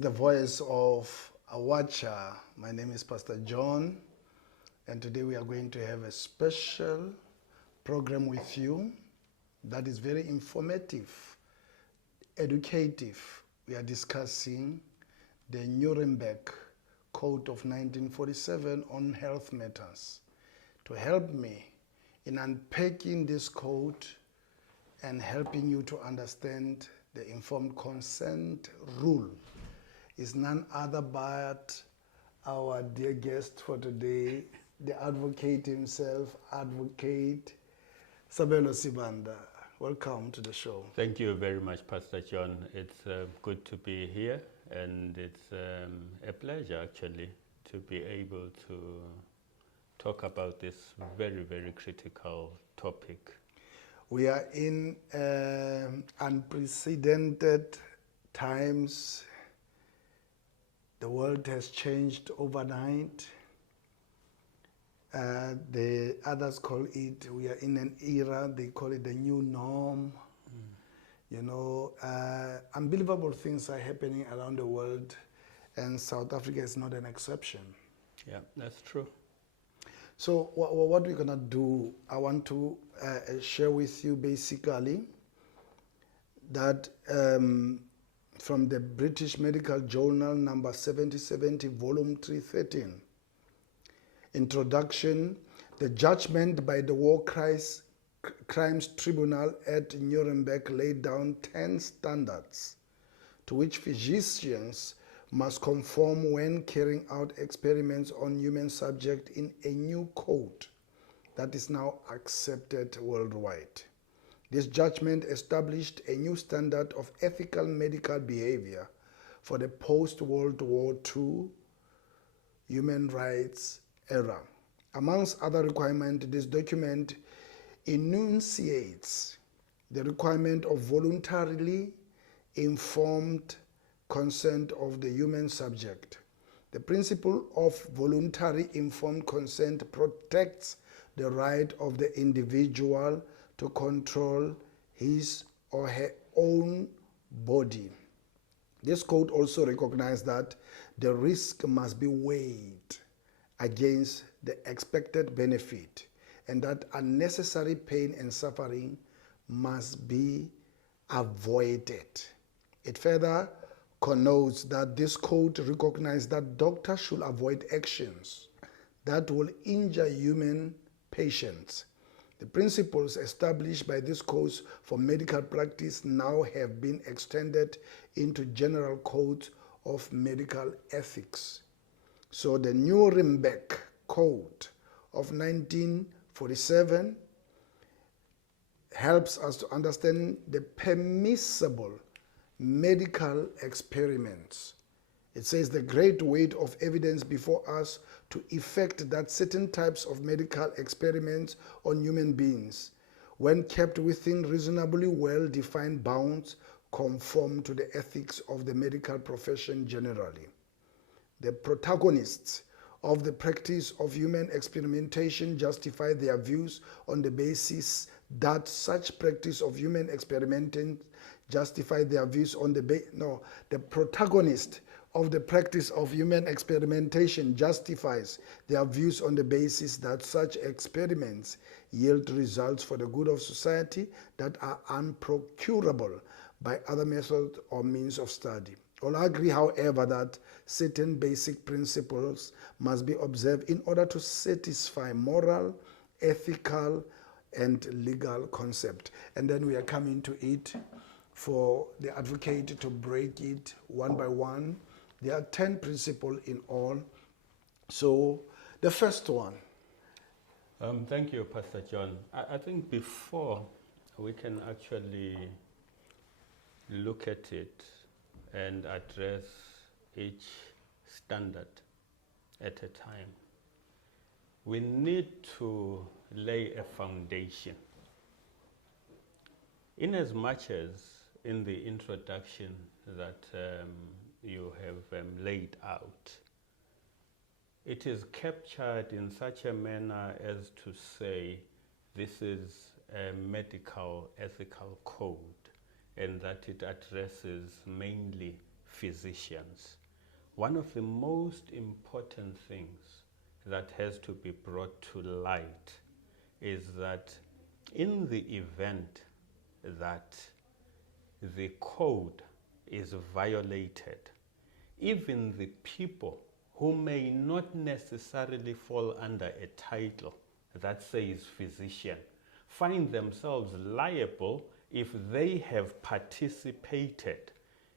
the voice of a watcher. My name is Pastor John, and today we are going to have a special program with you that is very informative, educative. We are discussing the Nuremberg Code of 1947 on health matters. To help me in unpacking this code and helping you to understand the informed consent rule is none other but our dear guest for today, the advocate himself, Advocate Sabelo Sibanda. Welcome to the show. Thank you very much, Pastor John. It's good to be here, and it's a pleasure actually to be able to talk about this very, very critical topic. We are in unprecedented times. The world has changed overnight. The others call it, we are in an era, they call it the new norm. You know, unbelievable things are happening around the world, and South Africa is not an exception. Yeah, that's true. So what we're going to do, I want to share with you basically that from the British Medical Journal number 7070 volume 313, introduction, the judgment by the War Crimes Tribunal at Nuremberg laid down 10 standards to which physicians must conform when carrying out experiments on human subjects in a new code that is now accepted worldwide. This judgment established a new standard of ethical medical behavior for the post-World War II human rights era. Amongst other requirements, this document enunciates the requirement of voluntarily informed consent of the human subject. The principle of voluntary informed consent protects the right of the individual to control his or her own body. This code also recognizes that the risk must be weighed against the expected benefit, and that unnecessary pain and suffering must be avoided. It further connotes that this code recognizes that doctors should avoid actions that will injure human patients. The principles established by this code for medical practice now have been extended into general codes of medical ethics. So the Nuremberg Code of 1947 helps us to understand the permissible medical experiments. It says the great weight of evidence before us to effect that certain types of medical experiments on human beings, when kept within reasonably well-defined bounds, conform to the ethics of the medical profession generally. The protagonists of the practice of human experimentation justify their views on the basis that such practice of human experimentation justify their views on the protagonist of the practice of human experimentation justifies their views on the basis that such experiments yield results for the good of society that are unprocurable by other methods or means of study. All agree, however, that certain basic principles must be observed in order to satisfy moral, ethical, and legal concept. And then we are coming to it for the advocate to break it one by one. There are 10 principles in all. So the first one. Thank you, Pastor John. I think before we can actually look at it and address each standard at a time, we need to lay a foundation. In as much as in the introduction that you have laid out, it is captured in such a manner as to say this is a medical ethical code, and that it addresses mainly physicians. One of the most important things that has to be brought to light is that in the event that the code is violated, even the people who may not necessarily fall under a title that says physician find themselves liable if they have participated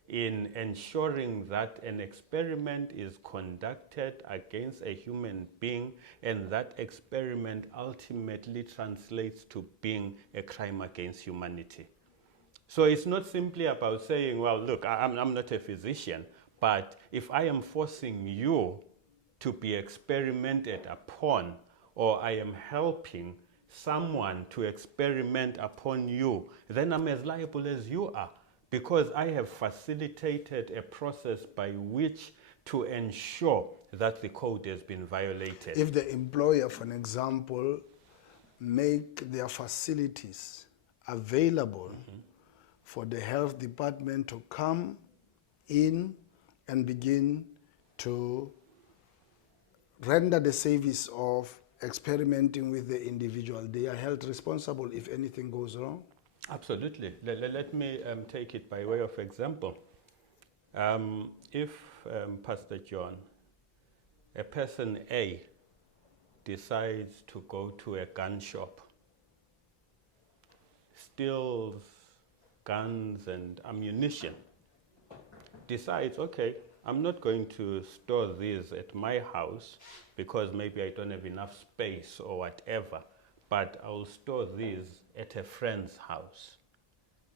in ensuring that an experiment is conducted against a human being and that experiment ultimately translates to being a crime against humanity. So it's not simply about saying, well, look, I'm not a physician, but if I am forcing you to be experimented upon, or I am helping someone to experiment upon you, then I'm as liable as you are, because I have facilitated a process by which to ensure that the code has been violated. If the employer, for an example, make their facilities available for the health department to come in and begin to render the service of experimenting with the individual, they are held responsible if anything goes wrong? Absolutely. Let me take it by way of example. If, Pastor John, a person A decides to go to a gun shop, steals guns and ammunition, decides, okay, I'm not going to store these at my house because maybe I don't have enough space or whatever, but I will store these at a friend's house.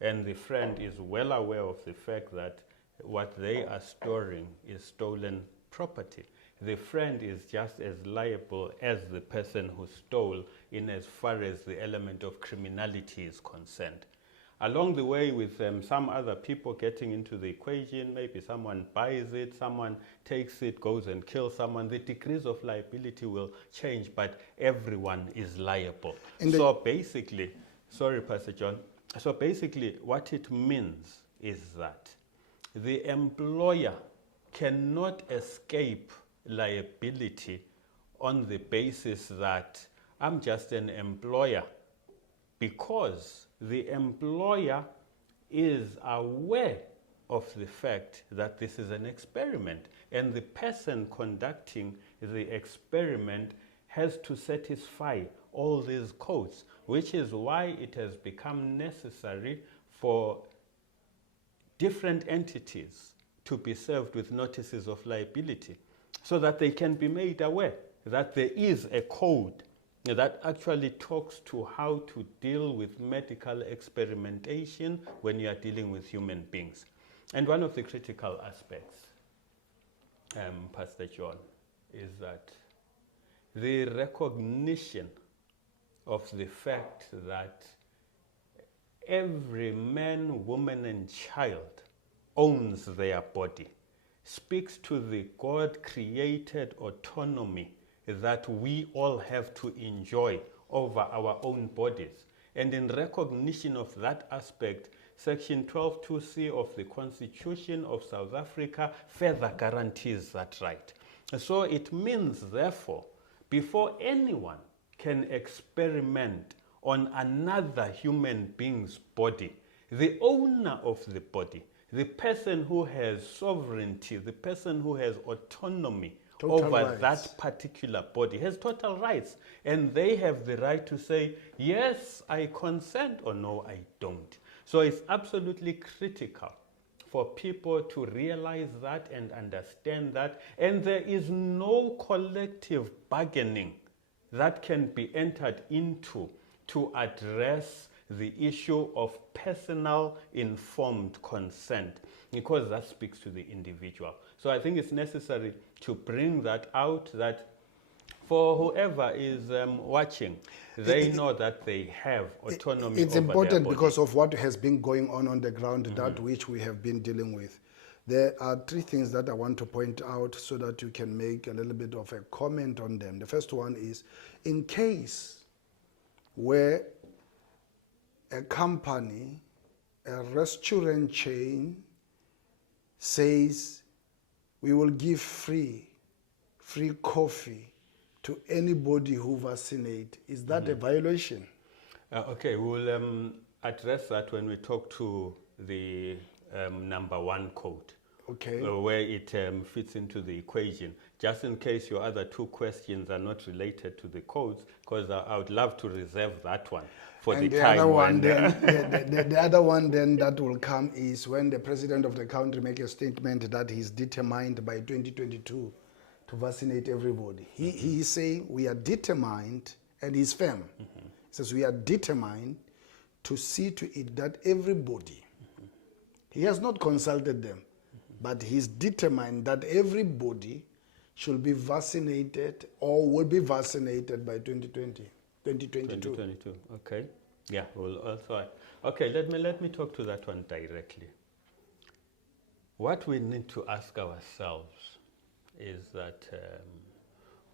And the friend is well aware of the fact that what they are storing is stolen property. The friend is just as liable as the person who stole in as far as the element of criminality is concerned. Along the way, with some other people getting into the equation, maybe someone buys it, someone takes it, goes and kills someone, the degrees of liability will change, but everyone is liable. So basically, sorry, Pastor John, so basically what it means is that the employer cannot escape liability on the basis that I'm just an employer, because the employer is aware of the fact that this is an experiment, and the person conducting the experiment has to satisfy all these codes, which is why it has become necessary for different entities to be served with notices of liability so that they can be made aware that there is a code that actually talks to how to deal with medical experimentation when you are dealing with human beings. And one of the critical aspects, Pastor John, is that the recognition of the fact that every man, woman, and child owns their body speaks to the God-created autonomy that we all have to enjoy over our own bodies. And in recognition of that aspect, Section 12(2)(c) of the Constitution of South Africa further guarantees that right. So it means, therefore, before anyone can experiment on another human being's body, the owner of the body, the person who has sovereignty, the person who has autonomy over that particular body has total rights, and they have the right to say, yes, I consent, or no, I don't. So it's absolutely critical for people to realize that and understand that, and there is no collective bargaining that can be entered into to address the issue of personal informed consent, because that speaks to the individual. So I think it's necessary to bring that out, that for whoever is watching, they know that they have autonomy. It's over important their body. because of what has been going on the ground, that which we have been dealing with. There are three things that I want to point out so that you can make a little bit of a comment on them. The first one is, in case where a company, a restaurant chain, says we will give free coffee to anybody who vaccinate. Is that a violation? Okay, we'll address that when we talk to the number 1 code. Okay. Where it fits into the equation. Just in case your other 2 questions are not related to the codes, because I would love to reserve that one for And the the time other one when then, the other one then that will come is when the president of the country make a statement that he's determined by 2022 to vaccinate everybody. He is saying we are determined, and he's firm. He says we are determined to see to it that everybody, he has not consulted them, but he's determined that everybody should be vaccinated or will be vaccinated by 2022. 2022. Okay. Yeah, we'll also. Okay, let me talk to that one directly. What we need to ask ourselves is that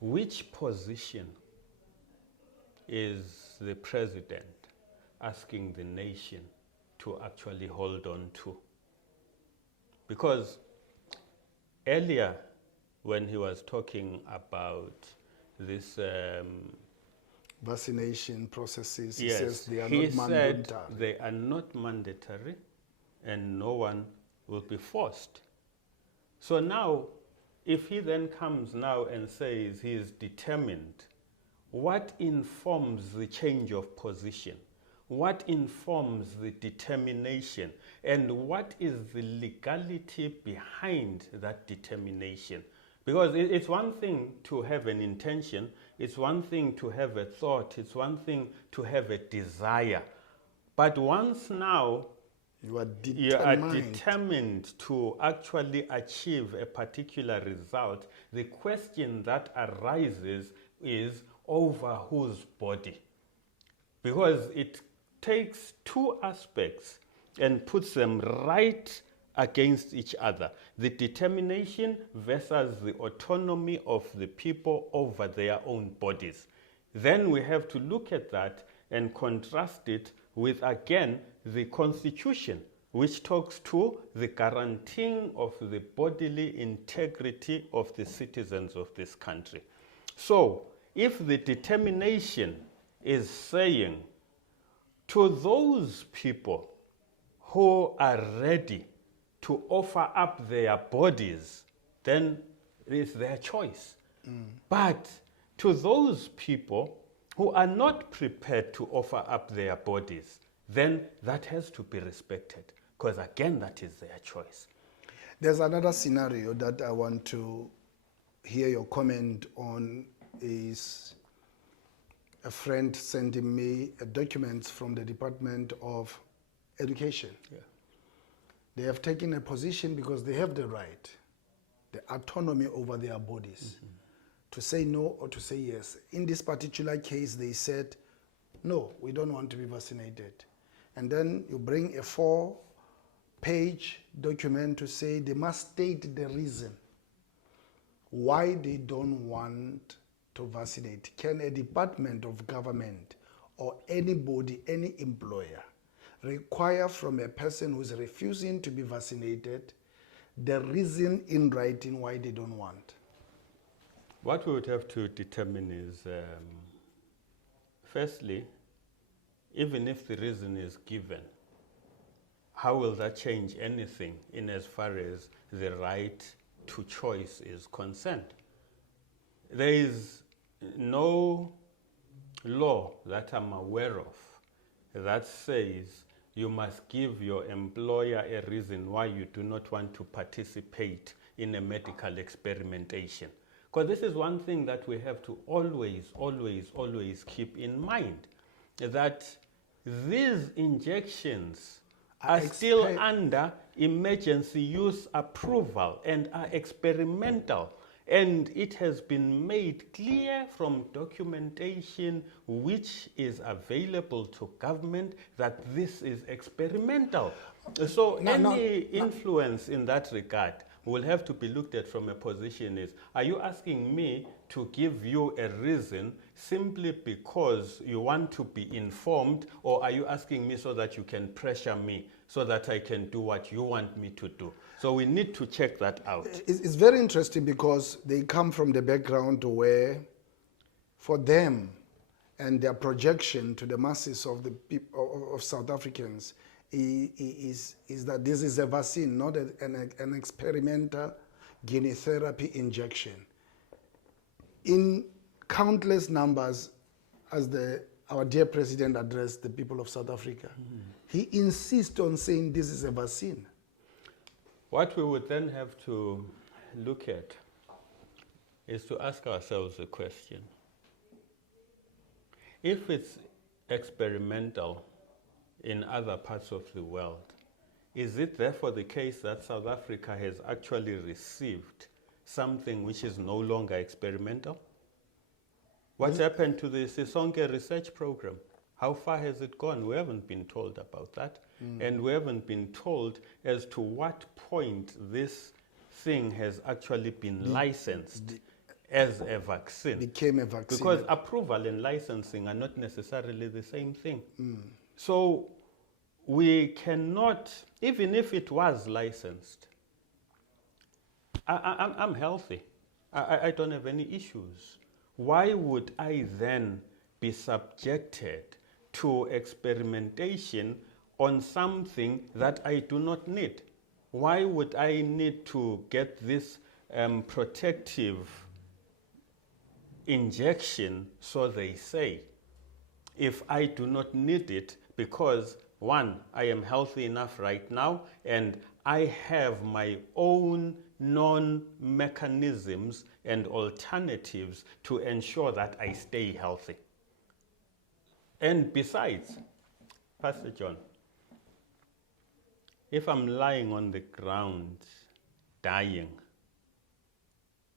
which position is the president asking the nation to actually hold on to? Because earlier, when he was talking about this vaccination processes, he yes, says they are he not said mandatory. they are not mandatory and no one will be forced. So now, if he then comes now and says he is determined, what informs the change of position? What informs the determination? And what is the legality behind that determination? Because it's one thing to have an intention, it's one thing to have a thought, it's one thing to have a desire. But once now You are you are determined. determined to actually achieve a particular result, the question that arises is over whose body? Because it takes 2 aspects and puts them right against each other. The determination versus the autonomy of the people over their own bodies. Then we have to look at that and contrast it with, again, the Constitution, which talks to the guaranteeing of the bodily integrity of the citizens of this country. So, if the determination is saying to those people who are ready to offer up their bodies, then it is their choice. But to those people who are not prepared to offer up their bodies, then that has to be respected, because again, that is their choice. There's another scenario that I want to hear your comment on. Is a friend sending me documents from the Department of Education. Yeah. They have taken a position because they have the right, the autonomy over their bodies, to say no or to say yes. In this particular case, they said, no, we don't want to be vaccinated. And then you bring a 4-page document to say they must state the reason why they don't want to vaccinate. Can a department of government or anybody, any employer, require from a person who's refusing to be vaccinated the reason in writing why they don't want? What we would have to determine is, firstly, even if the reason is given, how will that change anything in as far as the right to choice is concerned? There is no law that I'm aware of that says you must give your employer a reason why you do not want to participate in a medical experimentation. Because this is one thing that we have to always keep in mind, that these injections are still under emergency use approval and are experimental. And it has been made clear from documentation which is available to government that this is experimental. So any influence in that regard will have to be looked at from a position is, are you asking me to give you a reason simply because you want to be informed, or are you asking me so that you can pressure me so that I can do what you want me to do? So we need to check that out. It's very interesting because they come from the background where, for them and their projection to the masses of the people of South Africans is that this is a vaccine, not an experimental gene therapy injection. In countless numbers, as our dear president addressed the people of South Africa, he insists on saying this is a vaccine. What we would then have to look at is to ask ourselves a question. If it's experimental in other parts of the world, is it therefore the case that South Africa has actually received something which is no longer experimental? What's happened to the Sisonke research program? How far has it gone? We haven't been told about that. And we haven't been told as to what point this thing has actually been licensed as a vaccine. Became a vaccine. Because approval and licensing are not necessarily the same thing. So we cannot, even if it was licensed, I'm healthy. I don't have any issues. Why would I then be subjected to experimentation on something that I do not need? Why would I need to get this protective injection, so they say, if I do not need it? Because one, I am healthy enough right now, and I have my own non-mechanisms and alternatives to ensure that I stay healthy. And besides, Pastor John, if I'm lying on the ground dying,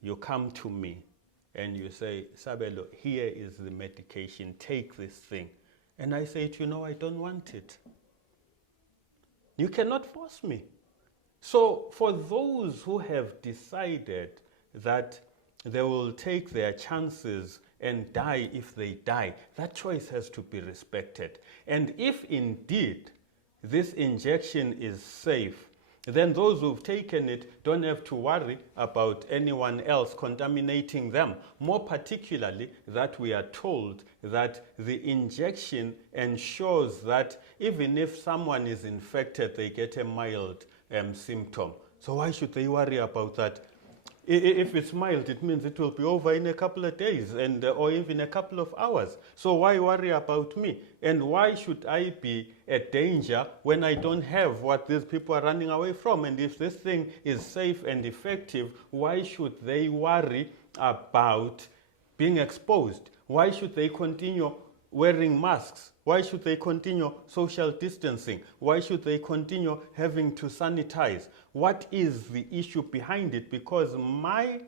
you come to me and you say, Sabelo, here is the medication, take this thing. And I say to you, no, I don't want it. You cannot force me. So for those who have decided that they will take their chances and die if they die, that choice has to be respected. And if indeed this injection is safe, then those who've taken it don't have to worry about anyone else contaminating them. More particularly that we are told that the injection ensures that even if someone is infected, they get a mild symptom. So why should they worry about that? If it's mild, it means it will be over in a couple of days and or even a couple of hours. So why worry about me? And why should I be a danger when I don't have what these people are running away from? And if this thing is safe and effective, why should they worry about being exposed? Why should they continue wearing masks? Why should they continue social distancing? Why should they continue having to sanitize? What is the issue behind it? Because my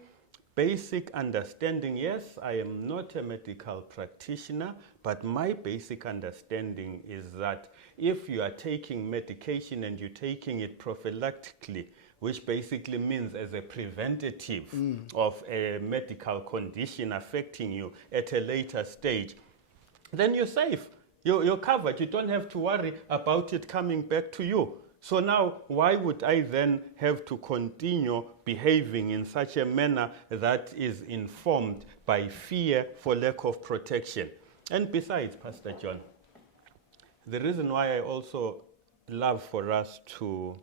basic understanding, yes, I am not a medical practitioner, but my basic understanding is that if you are taking medication and you're taking it prophylactically, which basically means as a preventative of a medical condition affecting you at a later stage, then you're safe. You're covered. You don't have to worry about it coming back to you. So now, why would I then have to continue behaving in such a manner that is informed by fear for lack of protection? And besides, Pastor John, the reason why I also love for us to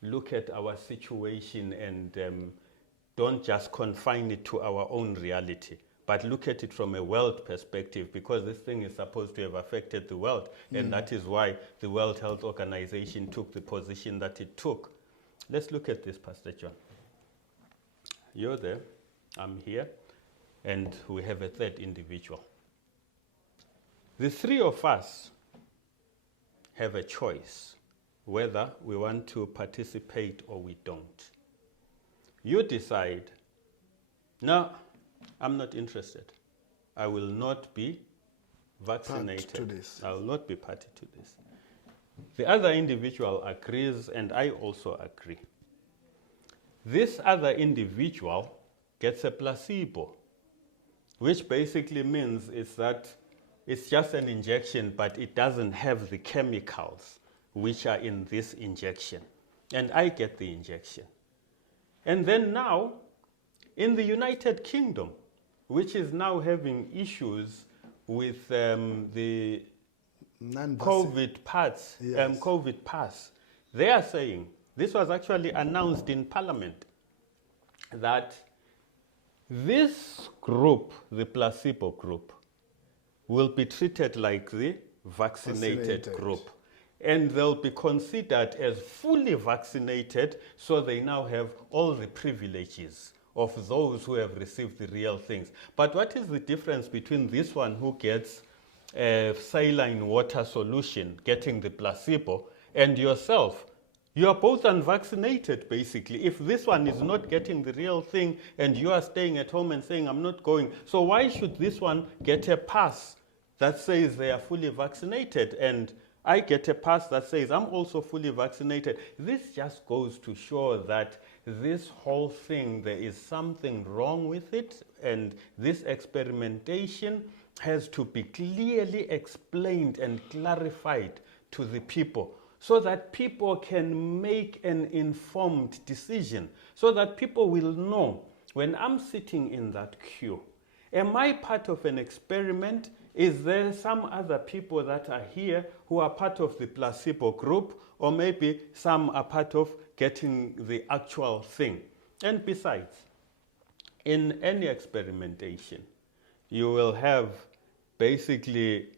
look at our situation and don't just confine it to our own reality, but look at it from a world perspective, because this thing is supposed to have affected the world. And that is why the World Health Organization took the position that it took. Let's look at this, Pastor John. You're there, I'm here, and we have a third individual. The three of us have a choice whether we want to participate or we don't. You decide, no, I'm not interested. I will not be vaccinated. Part to this. I will not be party to this. The other individual agrees, and I also agree. This other individual gets a placebo. which basically means is that it's just an injection, but it doesn't have the chemicals which are in this injection. And I get the injection. And then now, in the United Kingdom, which is now having issues with the COVID pass, Yes. COVID pass, they are saying, this was actually announced in Parliament, that this group, the placebo group, will be treated like the vaccinated group. And they'll be considered as fully vaccinated, so they now have all the privileges of those who have received the real things. But what is the difference between this one who gets a saline water solution, getting the placebo, and yourself? You are both unvaccinated, basically. If this one is not getting the real thing and you are staying at home and saying, I'm not going, so why should this one get a pass that says they are fully vaccinated, and I get a pass that says I'm also fully vaccinated? This just goes to show that this whole thing, there is something wrong with it, and this experimentation has to be clearly explained and clarified to the people, so that people can make an informed decision, so that people will know, when I'm sitting in that queue, am I part of an experiment? Is there some other people that are here who are part of the placebo group, or maybe some are part of getting the actual thing? And besides, in any experimentation, you will have basically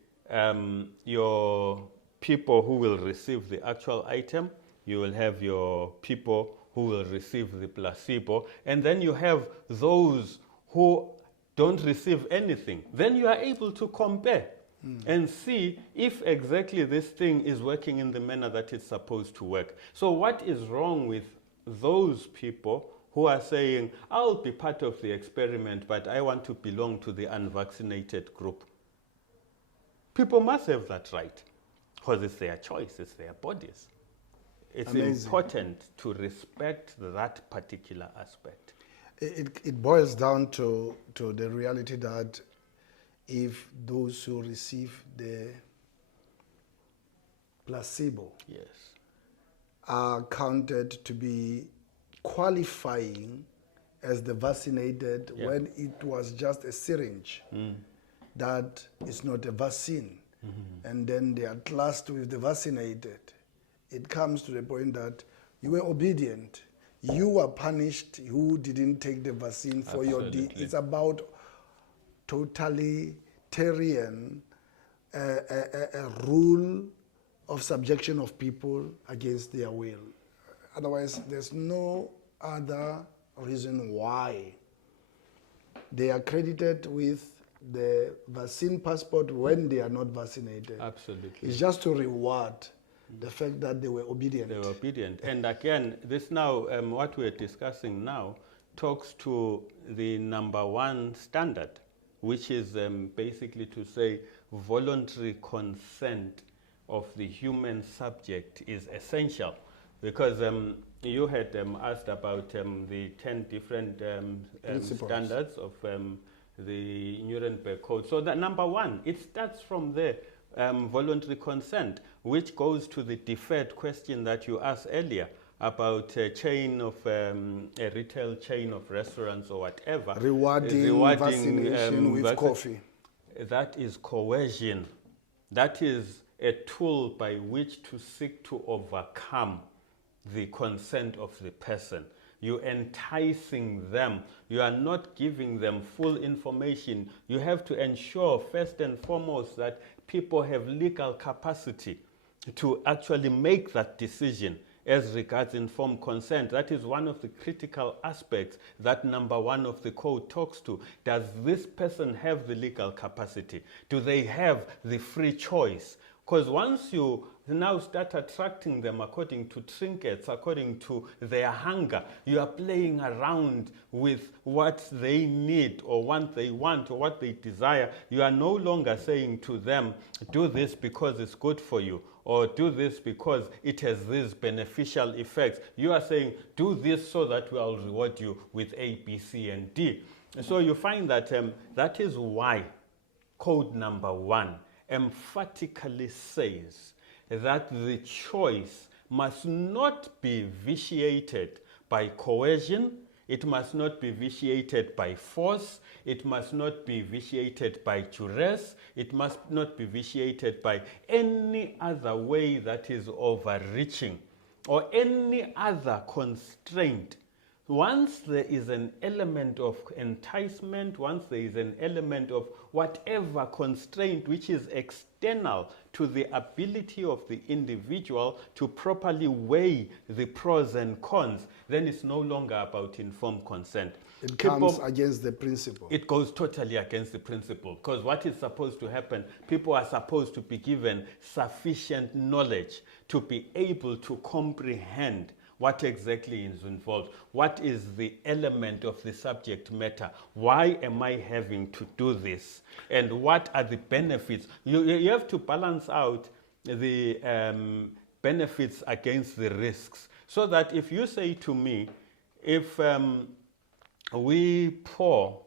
your people who will receive the actual item, you will have your people who will receive the placebo, and then you have those who don't receive anything. Then you are able to compare and see if exactly this thing is working in the manner that it's supposed to work. So what is wrong with those people who are saying, I'll be part of the experiment, but I want to belong to the unvaccinated group? People must have that right, because it's their choice, it's their bodies. It's Amazing. important to respect that particular aspect. It boils down to the reality that if those who receive the placebo Yes. are counted to be qualifying as the vaccinated, Yeah. when it was just a syringe, that is not a vaccine, and then they are classed with the vaccinated, it comes to the point that you were obedient. You were punished who didn't take the vaccine for your deed. Absolutely. It's about totalitarian a rule of subjection of people against their will. Otherwise, there's no other reason why they are credited with the vaccine passport when they are not vaccinated. Absolutely. It's just to reward the fact that they were obedient. They were obedient. And again, this now, what we're discussing now, talks to the number one standard, which is basically to say voluntary consent of the human subject is essential. Because you had asked about the 10 different Principles. standards of the Nuremberg Code. So that number one, it starts from there. Voluntary consent, which goes to the deferred question that you asked earlier about a chain of a retail chain of restaurants or whatever. Rewarding vaccination with coffee. That is coercion. That is a tool by which to seek to overcome the consent of the person. You're enticing them. You are not giving them full information. You have to ensure, first and foremost, that people have legal capacity to actually make that decision as regards informed consent. That is one of the critical aspects that number one of the code talks to. Does this person have the legal capacity? Do they have the free choice? Because once you now start attracting them according to trinkets, according to their hunger, you are playing around with what they need or what they want or what they desire. You are no longer saying to them, do this because it's good for you, or do this because it has these beneficial effects. You are saying, do this so that we will reward you with A, B, C, and D. So you find that that is why code number 1 emphatically says that the choice must not be vitiated by coercion, it must not be vitiated by force, it must not be vitiated by duress, it must not be vitiated by any other way that is overreaching or any other constraint. Once there is an element of enticement, once there is an element of whatever constraint which is external to the ability of the individual to properly weigh the pros and cons, then it's no longer about informed consent. It comes against the principle. It goes totally against the principle, because what is supposed to happen, people are supposed to be given sufficient knowledge to be able to comprehend what exactly is involved, what is the element of the subject matter, why am I having to do this, and what are the benefits. You have to balance out the benefits against the risks, so that if you say to me, if we pour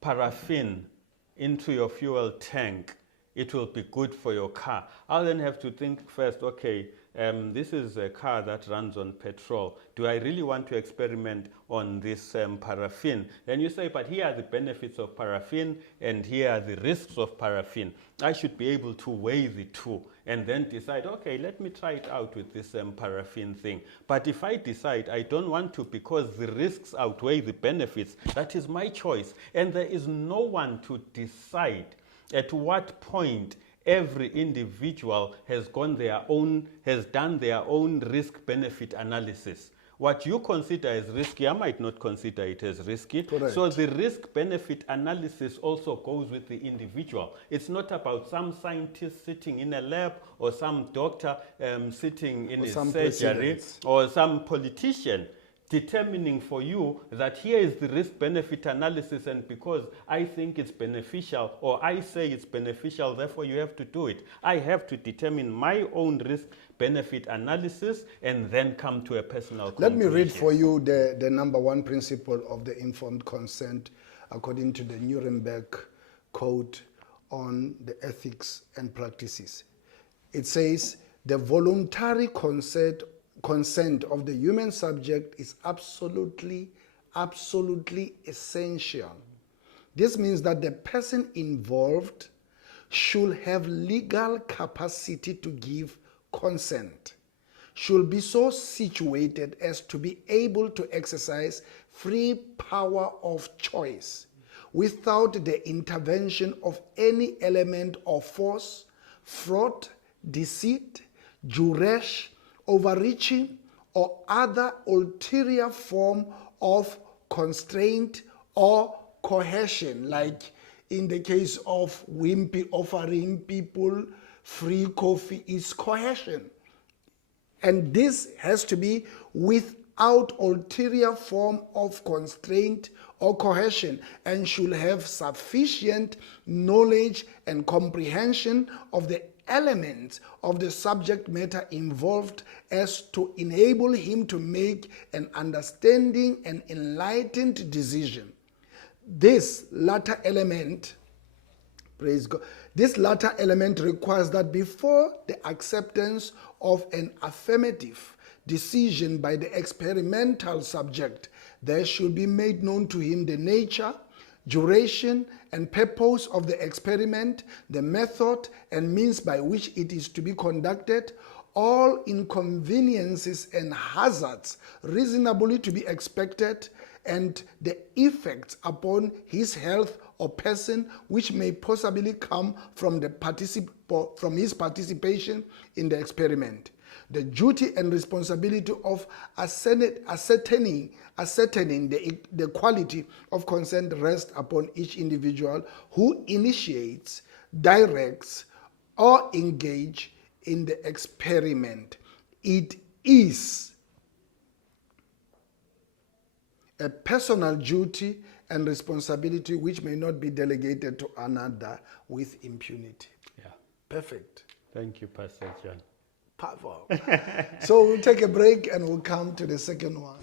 paraffin into your fuel tank, it will be good for your car, I'll then have to think first, okay, this is a car that runs on petrol. Do I really want to experiment on this paraffin? Then you say, but here are the benefits of paraffin and here are the risks of paraffin. I should be able to weigh the two and then decide, okay, let me try it out with this paraffin thing. But if I decide I don't want to because the risks outweigh the benefits, that is my choice. And there is no one to decide at what point every individual has done their own risk-benefit analysis. What you consider as risky, I might not consider it as risky. Correct. So the risk-benefit analysis also goes with the individual. It's not about some scientist sitting in a lab or some doctor sitting in his surgery or some politician determining for you that here is the risk-benefit analysis, and because I think it's beneficial or I say it's beneficial, therefore you have to do it. I have to determine my own risk-benefit analysis and then come to a personal conclusion. Let me read for you the number 1 principle of the informed consent according to the Nuremberg Code on the Ethics and Practices. It says, the voluntary consent of the human subject is absolutely essential. This means that the person involved should have legal capacity to give consent, should be so situated as to be able to exercise free power of choice without the intervention of any element of force, fraud, deceit, duress, overreaching, or other ulterior form of constraint or coercion, like in the case of Wimpy offering people free coffee is coercion. And this has to be without ulterior form of constraint or coercion, and should have sufficient knowledge and comprehension of the elements of the subject matter involved as to enable him to make an understanding and enlightened decision. This latter element, praise God, this latter element requires that before the acceptance of an affirmative decision by the experimental subject, there should be made known to him the nature, duration, and purpose of the experiment, the method and means by which it is to be conducted, all inconveniences and hazards reasonably to be expected, and the effects upon his health or person which may possibly come from his participation in the experiment. The duty and responsibility of ascertaining the quality of consent rests upon each individual who initiates, directs, or engages in the experiment. It is a personal duty and responsibility which may not be delegated to another with impunity. Yeah. Perfect. Thank you, Pastor John. Powerful. So we'll take a break and we'll come to the second one.